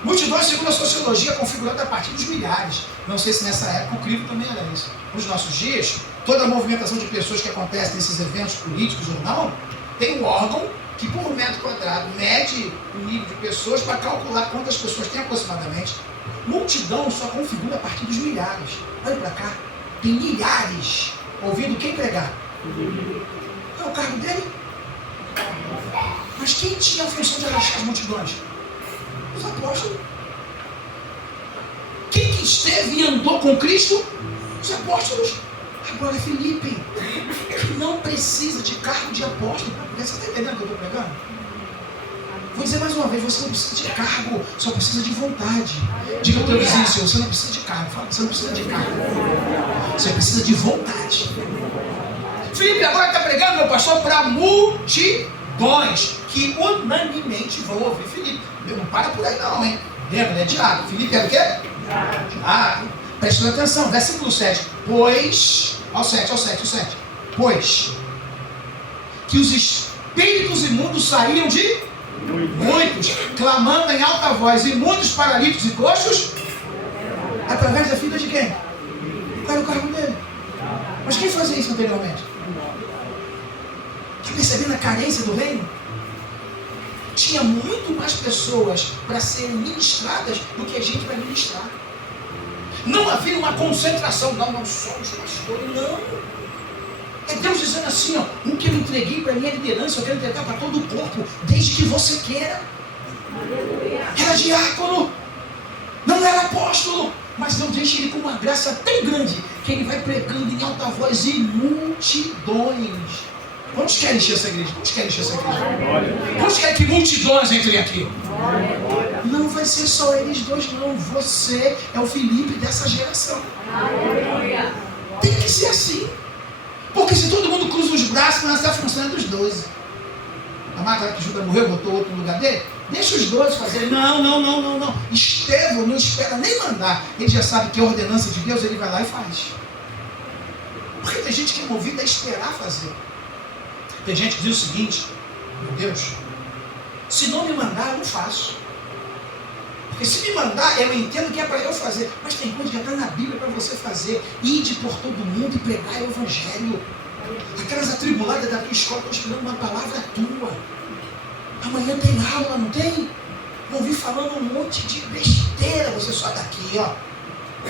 multidões segundo a sociologia configurada a partir dos milhares. Não sei se nessa época o crivo também era isso. Nos nossos dias, toda a movimentação de pessoas que acontece nesses eventos políticos ou não, tem um órgão que por metro quadrado mede o nível de pessoas para calcular quantas pessoas tem aproximadamente. Multidão só configura a partir dos milhares. Olha para cá, tem milhares ouvindo quem pregar. É o cargo dele? Mas quem tinha a função de arrastar as multidões? Os apóstolos. Quem que esteve e andou com Cristo? Os apóstolos. Agora Filipe, que não precisa de cargo de apóstolo. Você está entendendo o que eu estou pregando? Vou dizer mais uma vez, você não precisa de cargo, só precisa de vontade. Diga ao teu vizinho, Senhor, você não precisa de cargo. Fala, você não precisa de cargo. Você precisa de vontade. Filipe agora está pregando, meu pastor, para multidões que unanimemente vão ouvir Filipe. Não para por aí não, hein? Lembra, né? Diácono. Filipe era o quê? Diácono. Preste atenção, versículo 7. Pois, ao 7. Pois, que os espíritos imundos saíam de muitos, clamando em alta voz, e muitos paralíticos e coxos, através da vida de quem? Qual era o cargo dele? Mas quem fazia isso anteriormente? Está percebendo a carência do reino? Tinha muito mais pessoas para serem ministradas do que a gente vai ministrar. Não havia uma concentração, não somos pastores, não. É Deus dizendo assim, ó, o que eu entreguei para mim é liderança, eu quero entregar para todo o corpo, desde que você queira. Era diácono, não era apóstolo, mas Deus deixa ele com uma graça tão grande que ele vai pregando em alta voz e multidões. Quantos querem encher essa igreja? Quantos querem que multidões entrem aqui? Não vai ser só eles dois, não. Você é o Filipe dessa geração. Tem que ser assim. Porque se todo mundo cruza os braços, nós está funcionando os 12. A máquina que Judas morreu, botou outro no lugar dele. Deixa os 12 fazerem. Não. Estevão não espera nem mandar. Ele já sabe que a ordenança de Deus, ele vai lá e faz. Porque tem gente que é movida a esperar fazer. Tem gente que diz o seguinte: meu Deus, se não me mandar, eu não faço. Porque se me mandar, eu entendo que é para eu fazer. Mas tem coisa que já está na Bíblia para você fazer. Ide por todo mundo e pregar o Evangelho. Aquelas atribuladas da tua escola estão esperando uma palavra tua. Amanhã tem aula, não tem? Vão vir falando um monte de besteira. Você só daqui, ó.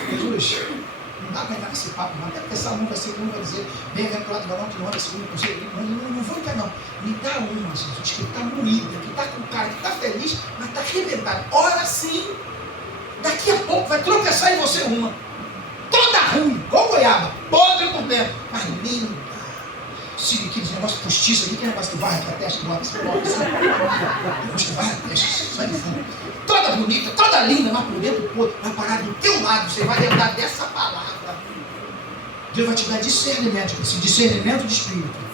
Jesus, não dá para entrar nesse papo, não. Até porque Salmo vai ser como vai dizer: bem-aventurado o varão que não anda segundo o conselho. Não vou entrar, não. Me dá uma, Jesus, que está moída, que está com cara, que está feliz, mas está arrebentado. Ora sim, daqui a pouco vai tropeçar em você uma. Toda ruim, igual goiaba, podre por dentro, mas linda. Siga aqui, esse negócio postiço aqui, que negócio que varre a testa, que bota esse negócio que varre a testa, sai de fundo. Toda bonita, toda linda, mas por dentro, vai parar do teu lado, você vai lembrar dessa palavra. Deus vai te dar discernimento, assim, discernimento de espírito.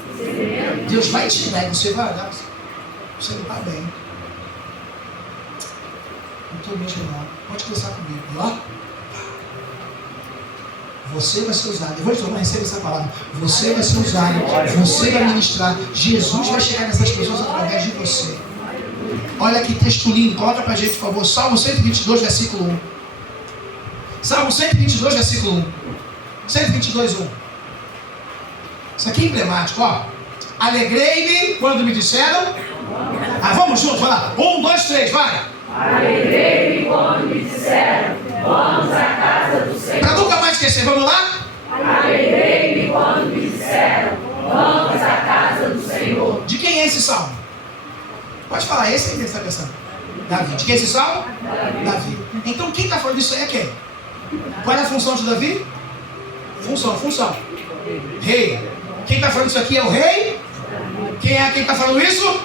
Deus vai te dar e você vai olhar, você não está bem. Não estou mesmo não. Pode começar comigo. E ó, você vai ser usado. Depois de tomar, receba essa palavra. Você vai ser usado. Você vai ministrar. Jesus vai chegar nessas pessoas através de você. Olha que texto lindo. Coloca pra gente, por favor. Salmo 122, versículo 1. Salmo 122, versículo 1. 122, 1. Isso aqui é emblemático, ó. Alegrei-me quando me disseram. Vamos juntos, vai lá. 1, 2, 3, vai. Alegrei-me quando me disseram, vamos à casa do Senhor. Para nunca mais esquecer, vamos lá? Alegrei-me quando me disseram, vamos à casa do Senhor. De quem é esse salmo? Pode falar, esse aí que você está pensando. Davi. De quem é esse salmo? Davi. Então quem está falando isso aí é quem? Qual é a função de Davi? Função. Rei. Quem está falando isso aqui é o rei? Quem é quem está falando isso?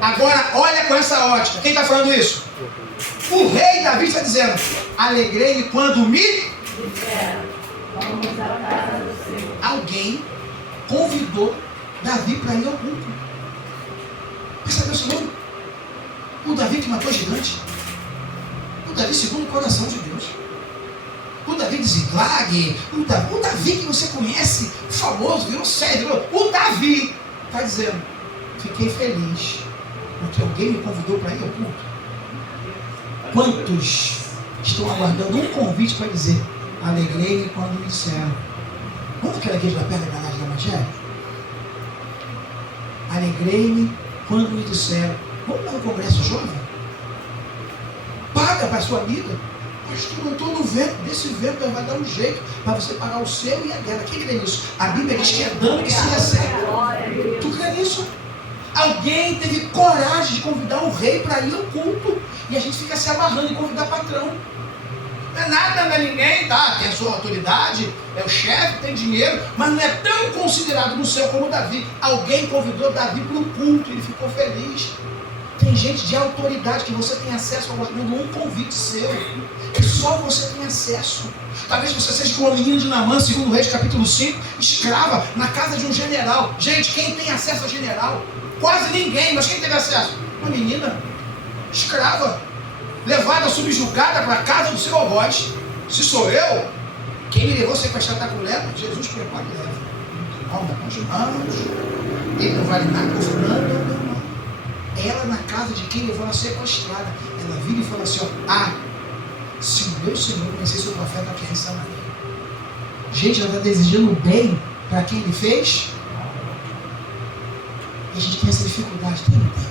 Agora, olha com essa ótica. Quem está falando isso? O rei Davi está dizendo: alegrei-me quando me... Alguém convidou Davi para ir ao culto. Percebeu seu nome? O Davi que matou gigante. O Davi segundo o coração de Deus. O Davi de Ziklag. O Davi que você conhece, famoso, virou sério. O Davi está dizendo: fiquei feliz porque alguém me convidou para ir ao culto. Quantos estão aguardando um convite para dizer: alegrei-me quando me disseram? Vamos aquela igreja lá perto da garagem da Magé? Alegrei-me quando me disseram: vamos lá no congresso jovem? Paga para sua amiga. Pastor, eu estou no vento, desse vento vai dar um jeito para você pagar o seu e a dela. Quem crê nisso? A Bíblia diz que é dano que se recebe. Tu crê nisso? Alguém teve coragem de convidar o rei para ir ao culto e a gente fica se amarrando em convidar patrão. Não é nada, não é ninguém, tá? Tem a sua autoridade, é o chefe, tem dinheiro, mas não é tão considerado no céu como Davi. Alguém convidou Davi para um culto e ele ficou feliz. Tem gente de autoridade que você tem acesso aguardando um convite seu, que só você tem acesso. Talvez você seja como a menina de Naamã, segundo Reis capítulo 5, escrava na casa de um general. Gente, quem tem acesso a general? Quase ninguém, mas quem teve acesso? Uma menina, escrava, levada, subjugada para a casa do seu algoz. Se sou eu, quem me levou a sequestrar está com lepra? Jesus prepara e leva. Alma com as mãos, ele não vale nada, não. Ela na casa de quem levou ela sequestrada, ela vira e fala assim: ó, se o meu Senhor conhecesse o profeta aqui em Samaria. Gente, ela está desejando o bem para quem ele fez. E a gente tem essa dificuldade, tem ou não tem?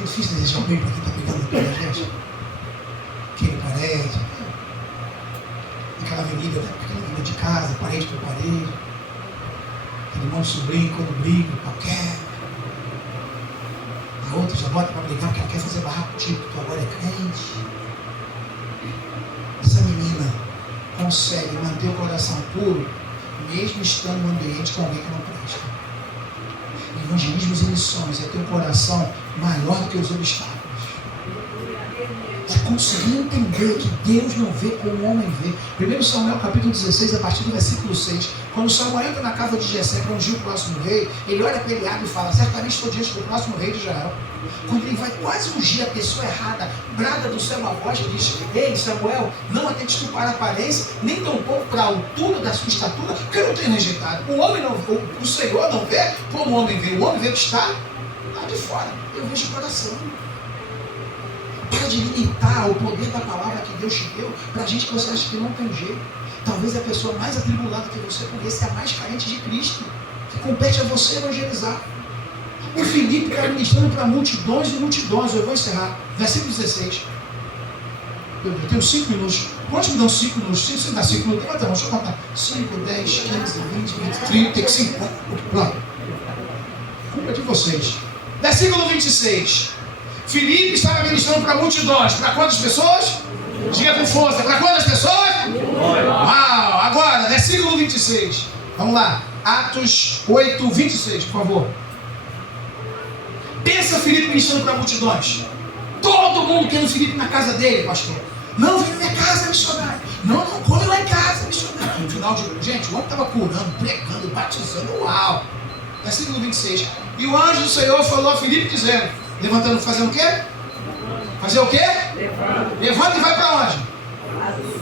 É difícil desejar o bem para quem está pegando pela gente. Aquele parede, aquela avenida de casa, parede por parede, aquele monte de sobrinho quando briga, qualquer. A outra já bota para brigar porque ela quer fazer barraco contigo, tu agora é crente. Essa menina consegue manter o coração puro, mesmo estando no ambiente com alguém que não presta. Evangelismos e missões é ter um coração maior do que os obstáculos. É conseguir entender que Deus não vê como o homem vê. 1 Samuel capítulo 16, a partir do versículo 6. Quando Samuel entra na casa de Jessé para ungir o próximo rei, ele olha para Eliabe e fala: certamente estou diante do próximo rei de Israel. Quando ele vai quase ungir a pessoa errada, brada do céu uma voz que diz: ei Samuel, não atentes tu para a aparência, nem tampouco para a altura da sua estatura, porque eu não tenho rejeitado. O Senhor não vê como o homem vê. O homem vê que está lá de fora. Eu vejo o coração. Para de limitar o poder da palavra que Deus te deu para gente que você acha que não tem jeito. Talvez a pessoa mais atribulada que você conheça é a mais carente de Cristo, que compete a você evangelizar. O Filipe está ministrando para multidões e multidões. Eu vou encerrar. Versículo 16. Eu tenho 5 minutos. Quantos me dão 5 minutos? 5 dá 5 minutos. Levanta a mão, deixa eu contar. 5, 10, 15, 20, 20, 30, 50. Pronto. Culpa de vocês. Versículo 26. Filipe estava ministrando para multidões. Para quantas pessoas? Diga com força. Para quantas pessoas? Uau! Agora, versículo 26. Vamos lá. Atos 8, 26, por favor. Pensa Filipe ministrando para multidões. Todo mundo querendo Filipe na casa dele, pastor. Não, vem na minha casa, missionário. Não, come lá em casa, missionário. No final de... Gente, o homem estava curando, pregando, batizando. Uau! Versículo 26. E o anjo do Senhor falou a Filipe dizendo... Levantando, fazendo o quê? Fazer o quê? Levanta e vai para onde?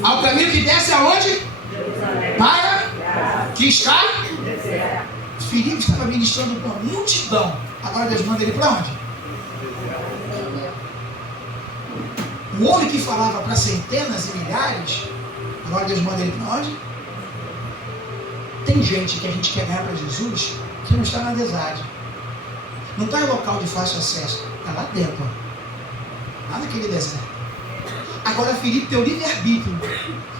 Ao caminho que desce aonde? Para que está? Filipe estava ministrando para uma multidão. Agora Deus manda ele para onde? O homem que falava para centenas e milhares, agora Deus manda ele para onde? Tem gente que a gente quer ganhar para Jesus que não está na desade. Não está em local de fácil acesso. Está lá dentro. Ó. Lá naquele deserto. Agora Filipe tem o livre-arbítrio.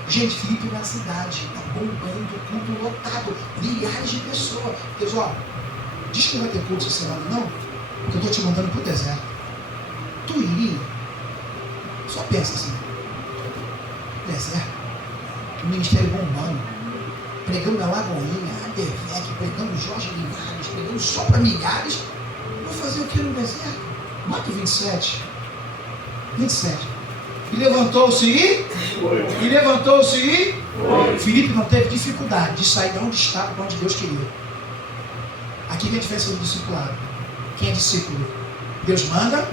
Gente, Filipe na cidade. Está bombando, culto lotado. Milhares de pessoas. Deus, ó, diz que não vai ter culto essa semana, não? Porque eu estou te mandando para o deserto. Tu iria? Só pensa assim. Deserto. O ministério bombando. Pregando na Lagoinha, Adervec, pregando Jorge Linares, pregando só para milhares. Vou fazer o que no deserto? Marcos 27. 27. E levantou-se e levantou-se e Filipe não teve dificuldade de sair de onde estava para onde Deus queria. Aqui vem a diferença do discipulado. Quem é discípulo? Deus manda.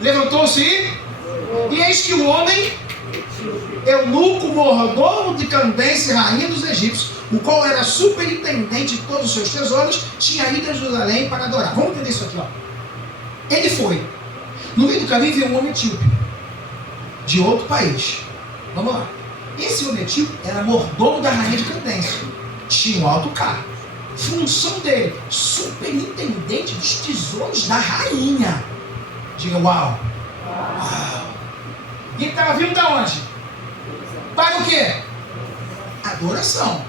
Levantou-se e eis que o homem, eunuco, mordomo de Candace, rainha dos egípcios, o qual era superintendente de todos os seus tesouros, tinha ido a Jerusalém para adorar. Vamos entender isso aqui, ó. Ele foi. No meio do caminho veio um homem etíope, de outro país. Vamos lá. Esse homem etíope era mordomo da rainha de Candace. Tinha um alto cargo. Função dele, superintendente dos tesouros da rainha. Diga uau. Uau. E ele estava vindo da onde? Para o quê? Adoração.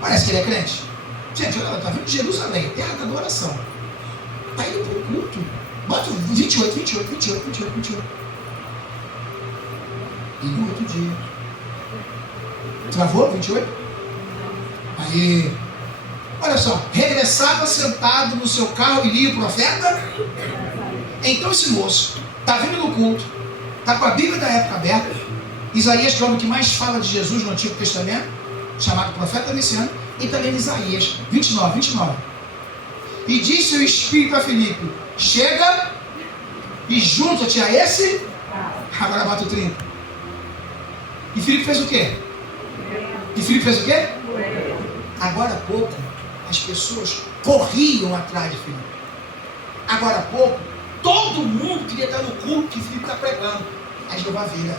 Parece que ele é crente. Gente, ela está vindo de Jerusalém, terra da adoração. Está indo para o culto. Bota 28. E no outro dia. Travou? 28? Aí. Olha só. Regressava sentado no seu carro e lia o profeta. Então esse moço está vindo no culto. Está com a Bíblia da época aberta. Isaías, que é o homem que mais fala de Jesus no Antigo Testamento, chamado profeta messiânico, e também Isaías 29. E disse o Espírito a Filipe: chega e junta-te a esse. Agora bate o 30. E Filipe fez o quê? Agora há pouco as pessoas corriam atrás de Filipe. Agora há pouco todo mundo queria estar no culto que Filipe está pregando. A Jeová vira: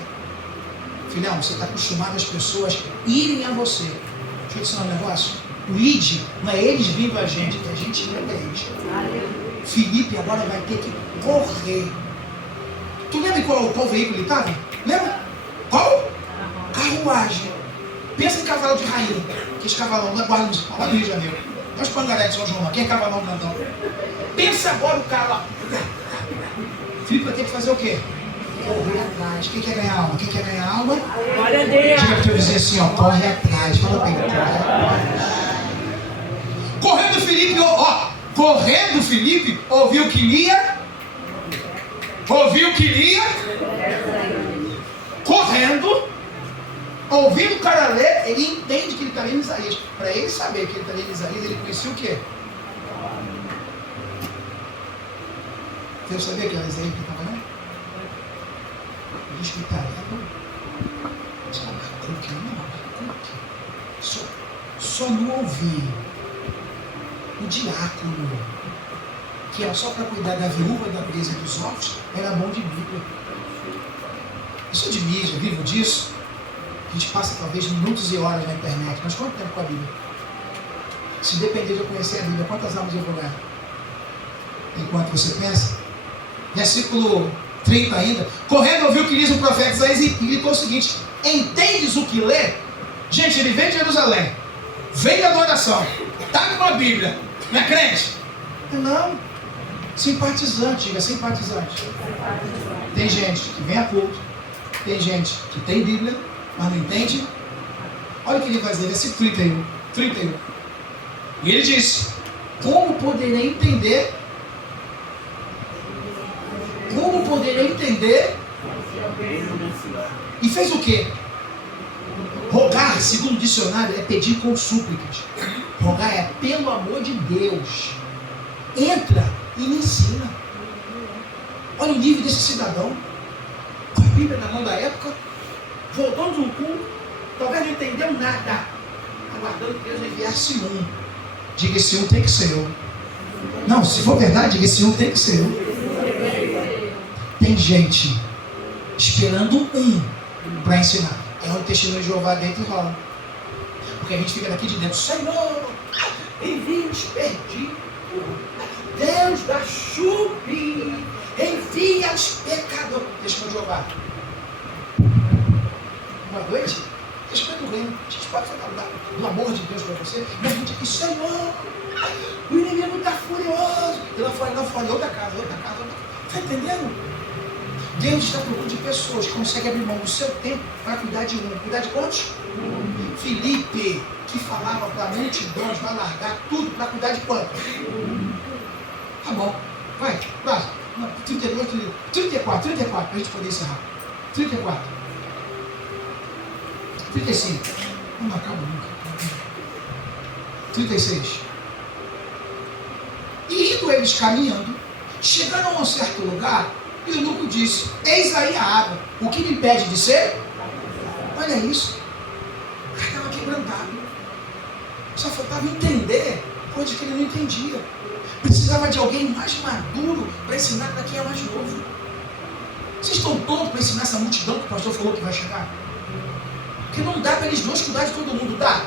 filhão, você está acostumado as pessoas irem a você. Deixa eu te ensinar um negócio. O ID não é eles vindo a gente, é a gente indo a eles. Filipe agora vai ter que correr. Tu lembra qual veículo ele estava? Lembra? Qual? Carruagem. Pensa em cavalo de rainha. Que esse cavalão não é guarda municipal lá do Rio de Janeiro. Não é os pangaré de São João, quem é cavalão grandão? Pensa agora o cara lá. Filipe vai ter que fazer o quê? Correr atrás. Quem quer ganhar alma? Glória a Deus. Diga para o teu vizinho assim, ó, corre atrás. Fala bem, corre atrás. Correndo Filipe, ouviu que lia. Correndo, ouvindo o cara ler, ele entende que ele está lendo Isaías. Para ele saber que ele está lendo Isaías, ele conhecia o quê? Deus sabia que era Isaías que estava lendo? Diz que está lendo. Só não ouvi o diácono, que era só para cuidar da viúva, da presa e dos órfãos, era bom de Bíblia. Eu sou de mídia, vivo disso. A gente passa talvez minutos e horas na internet, mas quanto tempo com a Bíblia? Se depender de eu conhecer a Bíblia, quantas almas eu vou ganhar? Enquanto você pensa? Versículo 30 ainda. Correndo ouviu o que diz o profeta Isaías e gritou o seguinte: entendes o que lê? Gente, ele vem de Jerusalém, vem da adoração, está com a Bíblia, não é crente? Não, simpatizante, diga simpatizante. Tem gente que vem a culto, tem gente que tem Bíblia, mas não entende. Olha o que ele vai dizer, versículo 31. E ele disse: como poderei entender? E fez o quê? Rogar, segundo o dicionário, é pedir com súplicas. Rogar é pelo amor de Deus. Entra e me ensina. Olha o nível desse cidadão. Com a Bíblia na mão da época, voltou de um culto, talvez não entendeu nada, aguardando que Deus enviasse um. Diga, esse um tem que ser eu. Não, se for verdade, diga, esse um tem que ser eu. Tem gente esperando um para ensinar. É onde o testemunho de Jeová dentro e rola. Porque Porque a gente fica daqui de dentro, Senhor, envia-nos perdidos, Deus da chupe, envia-nos pecadores. Deixa eu jogar. Boa noite. Deixa eu ver. A gente pode falar do amor de Deus para você. Mas a gente aqui, Senhor, o inimigo está furioso. E lá fora, outra casa. Está entendendo? Deus está procurando de pessoas que conseguem abrir mão do seu tempo para cuidar de um. Cuidar de quantos? Filipe, que falava para multidões, vai largar tudo para cuidar de quantos? Tá bom. Vai, próximo. 32, 34, para a gente poder encerrar. 34. 35. Não acaba nunca. 36. E indo eles caminhando, chegando a um certo lugar, e o eunuco disse: eis aí a água, o que me impede de ser? Olha isso. O cara estava quebrantado. Só faltava entender coisas que ele não entendia. Precisava de alguém mais maduro para ensinar para quem é mais novo. Vocês estão todos para ensinar essa multidão que o pastor falou que vai chegar? Porque não dá para eles dois cuidar de todo mundo, dá?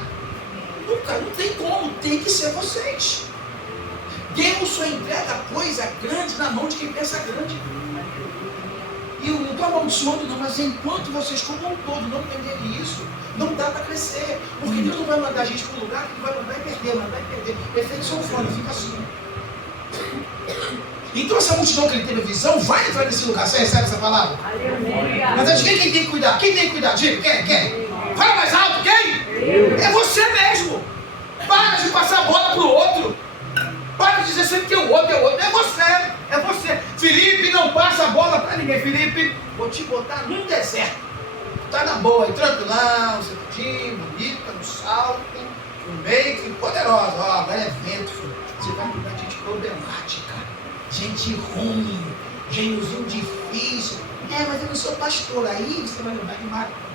Nunca, não tem como, tem que ser vocês. Deus só entrega coisa grande na mão de quem pensa grande. E eu não estou amaldiçoando não, mas enquanto vocês como um todo não entenderem isso, não dá para crescer. Porque Deus não vai mandar a gente para um lugar que vai mandar e perder. Efeito sanfona, fica assim. Então essa multidão que ele teve a visão vai entrar nesse lugar. Você recebe essa palavra? Aleluia. Mas antes, quem tem que cuidar? Quem tem que cuidar? Diga, quem? Fala mais alto, quem? É você mesmo. Para de passar a bola pro outro. Para de dizer sempre que o outro é o outro. É você. Filipe, não passa a bola para ninguém. Filipe, vou te botar num deserto. Tá na boa, tranquilão, sentadinho, bonita, no salto, no meio, poderosa. Ó, agora é vento, filho. Você vai cuidar de gente problemática, gente ruim, geniozinho difícil. Mas eu não sou pastor. Aí você vai lembrar de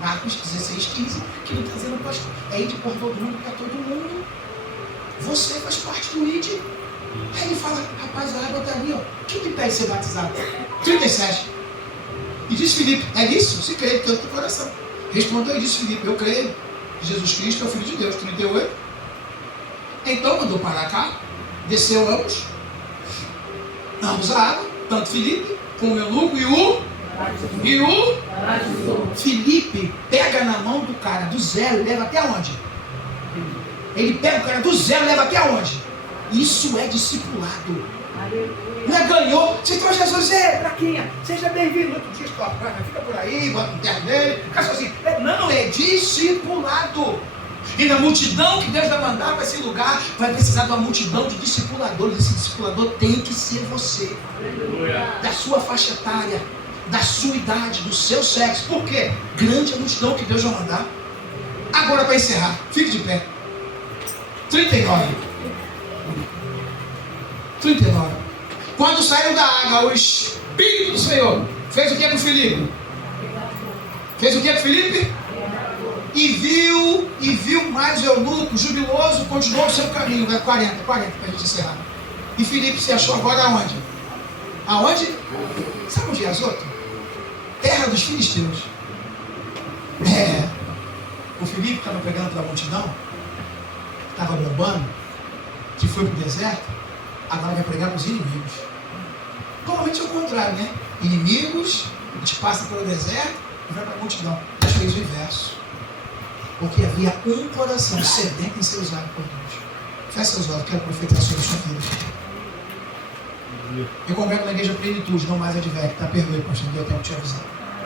Marcos 16:15, que não está dizendo pastor. É ir por todo mundo para todo mundo. Você faz parte do ID. Aí ele fala: rapaz, a água está ali, ó. Quem me pede ser batizado? 37. E diz Filipe: é nisso? Se crê, tanto do coração. Respondeu e disse Filipe: eu creio que Jesus Cristo é o Filho de Deus. 38. Então mandou parar cá, desceu ambos a água, tanto Filipe como o eunuco e o Filipe pega na mão do cara do zero e leva até onde? Ele pega o cara do zero e leva até onde? Isso é discipulado. Não é ganhou. Você trouxe Jesus, Braquinha, seja bem-vindo. Outro dia estou fica por aí, bota no terra dele, fica sozinho. Não, é discipulado. E na multidão que Deus vai mandar para esse lugar, vai precisar de uma multidão de discipuladores. Esse discipulador tem que ser você. Aleluia. Da sua faixa etária, da sua idade, do seu sexo. Por quê? Grande a multidão que Deus vai mandar. Agora, para encerrar, fique de pé. 39. Quando saiu da água, o Espírito do Senhor fez o que com Filipe? E viu mais o eunuco, jubiloso, continuou o seu caminho. 40 para a gente encerrar. E Filipe se achou agora aonde? Sabe onde é Azoto? Terra dos filisteus. O Filipe estava pegando pela multidão, estava bombando, que foi para o deserto, agora vai pregar para os inimigos. Normalmente é o contrário, né? Inimigos, a gente passa pelo deserto e vai para a multidão. Deus fez o inverso. Porque havia um coração sedento em ser usado por Deus. Feche seus olhos, quero profetizar sobre a sua vida. Eu congrego na igreja Plenitude, não mais Advec, tá? Perdoe, pastor, deu tempo de te avisar.